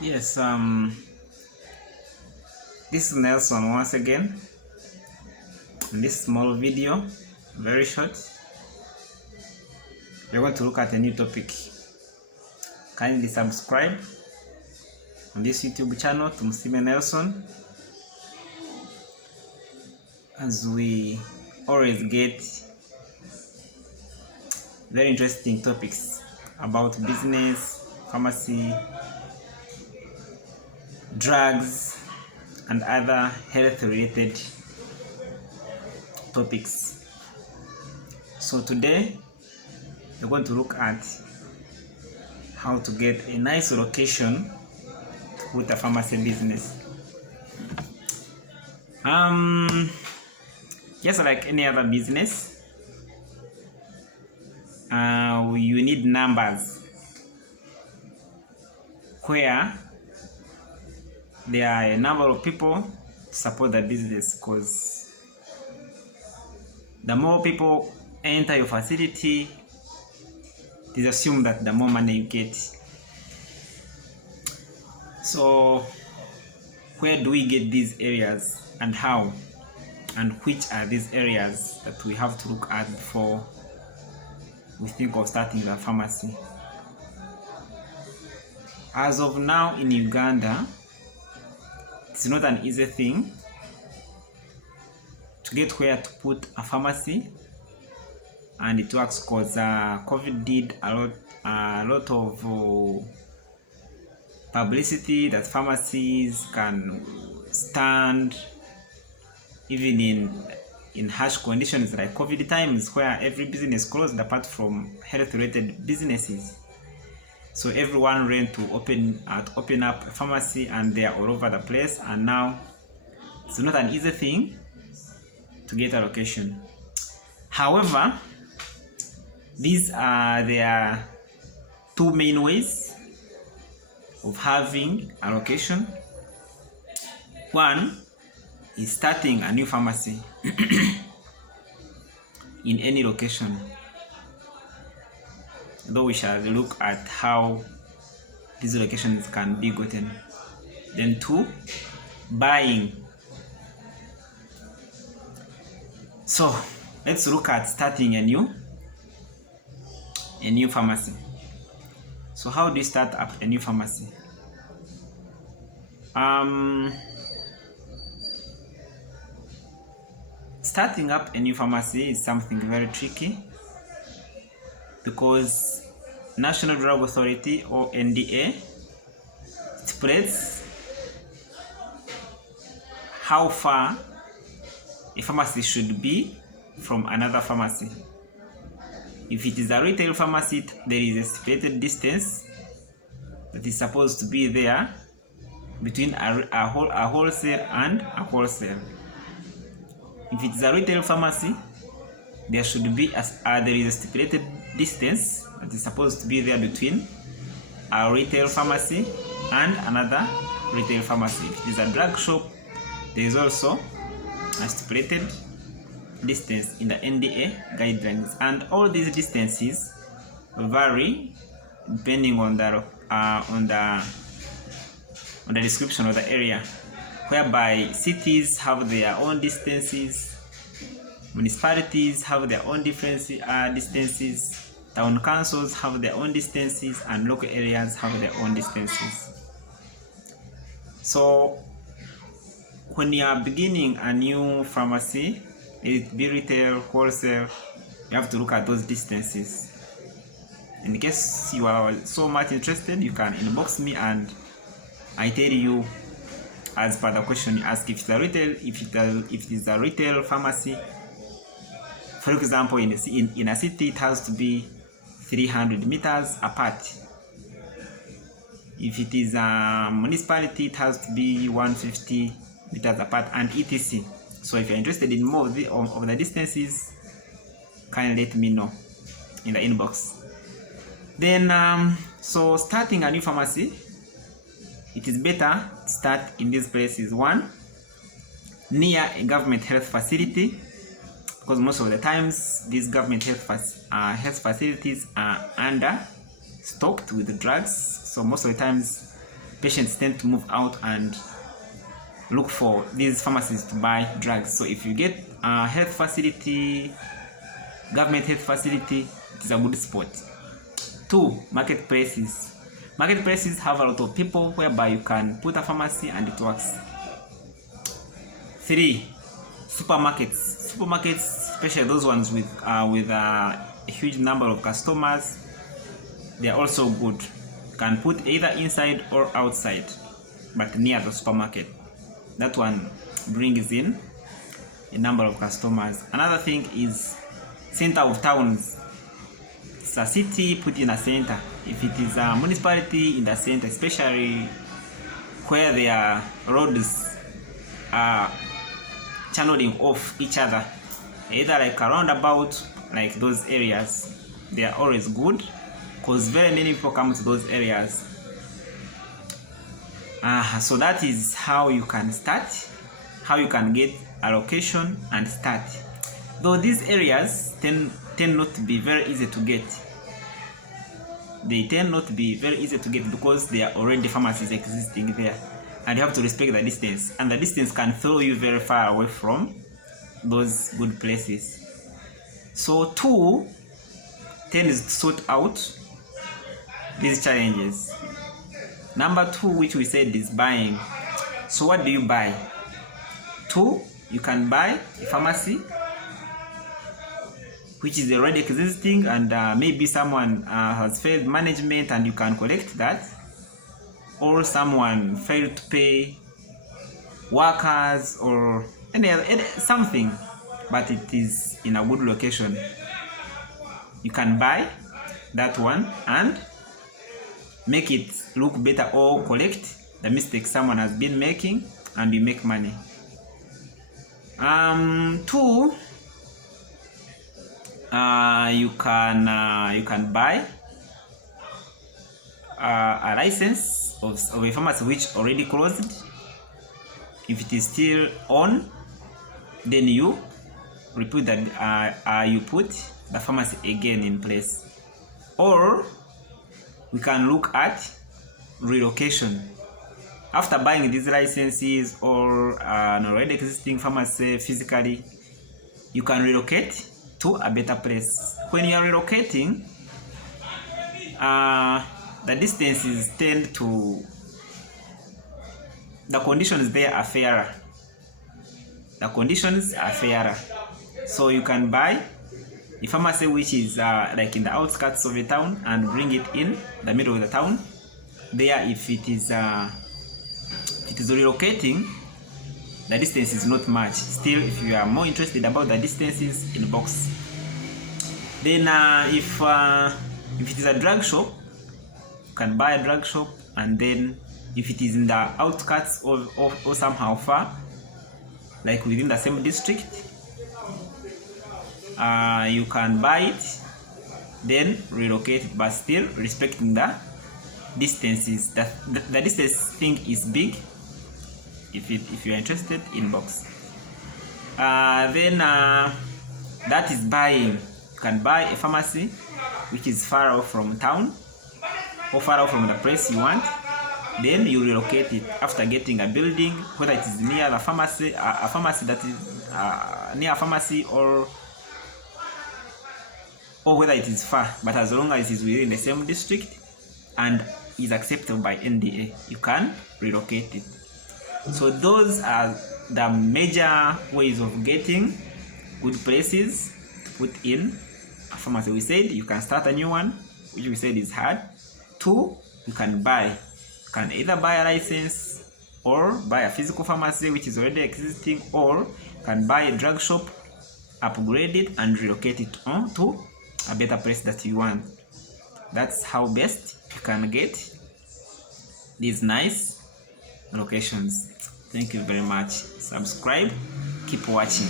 Yes, this is Nelson once again. In this small video, very short, we're going to look at a new topic. Kindly subscribe on this YouTube channel to Msime Nelson, as we always get very interesting topics about business, pharmacy, drugs, and other health related topics. So today we're going to look at how to get a nice location with a pharmacy business. Just like any other business, you need numbers where there are a number of people to support the business, because the more people enter your facility, it is assumed that the more money you get. So where do we get these areas, and how, and which are these areas that we have to look at before we think of starting the pharmacy? As of now in Uganda, it's not an easy thing to get where to put a pharmacy, and it works because COVID did a lot of publicity that pharmacies can stand even in harsh conditions like COVID times, where every business closed apart from health related businesses. So everyone ran to open up a pharmacy, and they are all over the place. And now it's not an easy thing to get a location. However, there are two main ways of having a location. One is starting a new pharmacy in any location, though we shall look at how these locations can be gotten. Then two, buying. So let's look at starting a new pharmacy. So how do you start up a new pharmacy? Starting up a new pharmacy is something very tricky, because National Drug Authority, or NDA, spreads how far a pharmacy should be from another pharmacy. If it is a retail pharmacy, there is a stipulated distance that is supposed to be there between a wholesale and a wholesale. If it is a retail pharmacy, there should be there is a stipulated distance that is supposed to be there between a retail pharmacy and another retail pharmacy. If it is a drug shop, there is also a stipulated distance in the NDA guidelines, and all these distances vary depending on the description of the area, whereby cities have their own distances, municipalities have their own distances, town councils have their own distances, and local areas have their own distances. So when you are beginning a new pharmacy, it be retail, wholesale, you have to look at those distances. In case you are so much interested, you can inbox me and I tell you as per the question you ask. If it's a retail, if it is a retail pharmacy, for example, in a city, it has to be 300 meters apart. If it is a municipality, it has to be 150 meters apart, and etc. So if you're interested in more of the distances, kindly let me know in the inbox. Then so starting a new pharmacy, it is better to start in these places. One, near a government health facility, because most of the times these government health facilities are under stocked with drugs. So most of the times patients tend to move out and look for these pharmacies to buy drugs. So if you get a health facility, government health facility, it is a good spot. 2, marketplaces. Marketplaces have a lot of people whereby you can put a pharmacy and it works. 3, supermarkets. Supermarkets, especially those ones with a huge number of customers, they are also good. You can put either inside or outside, but near the supermarket. That one brings in a number of customers. Another thing is center of towns. It's a city, put in a center. If it is a municipality, in the center, especially where their roads are channeling off each other, either like a roundabout, like those areas, they are always good because very many people come to those areas. So that is how you can start, how you can get a location and start. Though these areas tend not to be very easy to get. They tend not to be very easy to get because there are already pharmacies existing there, and you have to respect the distance, and the distance can throw you very far away from those good places. So 2 tends to sort out these challenges. Number 2, which we said, is buying. So what do you buy? 2, you can buy a pharmacy which is already existing, and maybe someone has failed management and you can collect that, or someone failed to pay workers or something, but it is in a good location. You can buy that one and make it look better, or collect the mistakes someone has been making and you make money. 2, you can buy a license of a pharmacy which already closed. If it is still on, then you put the pharmacy again in place. Or we can look at relocation. After buying these licenses or an already existing pharmacy physically, you can relocate to a better place. When you are relocating, the distances the conditions there are fairer. So you can buy a pharmacy which is like in the outskirts of a town and bring it in the middle of the town. There, if it is relocating, the distance is not much. Still, if you are more interested about the distances, inbox. Then if it is a drug shop, you can buy a drug shop, and then if it is in the outskirts or somehow far, like within the same district, you can buy it, then relocate it, but still respecting the distances. The distance thing is big. If you are interested, inbox. Then that is buying. You can buy a pharmacy which is far off from town or far off from the place you want. Then you relocate it after getting a building, whether it is near the pharmacy, a pharmacy that is near a pharmacy, or whether it is far, but as long as it is within the same district and is accepted by NDA, you can relocate it. So those are the major ways of getting good places to put in a pharmacy. We said you can start a new one, which we said is hard. 2, you can buy. You can either buy a license or buy a physical pharmacy which is already existing, or you can buy a drug shop, upgrade it and relocate it on to a better place that you want. That's how best you can get these nice locations. Thank you very much. Subscribe, keep watching.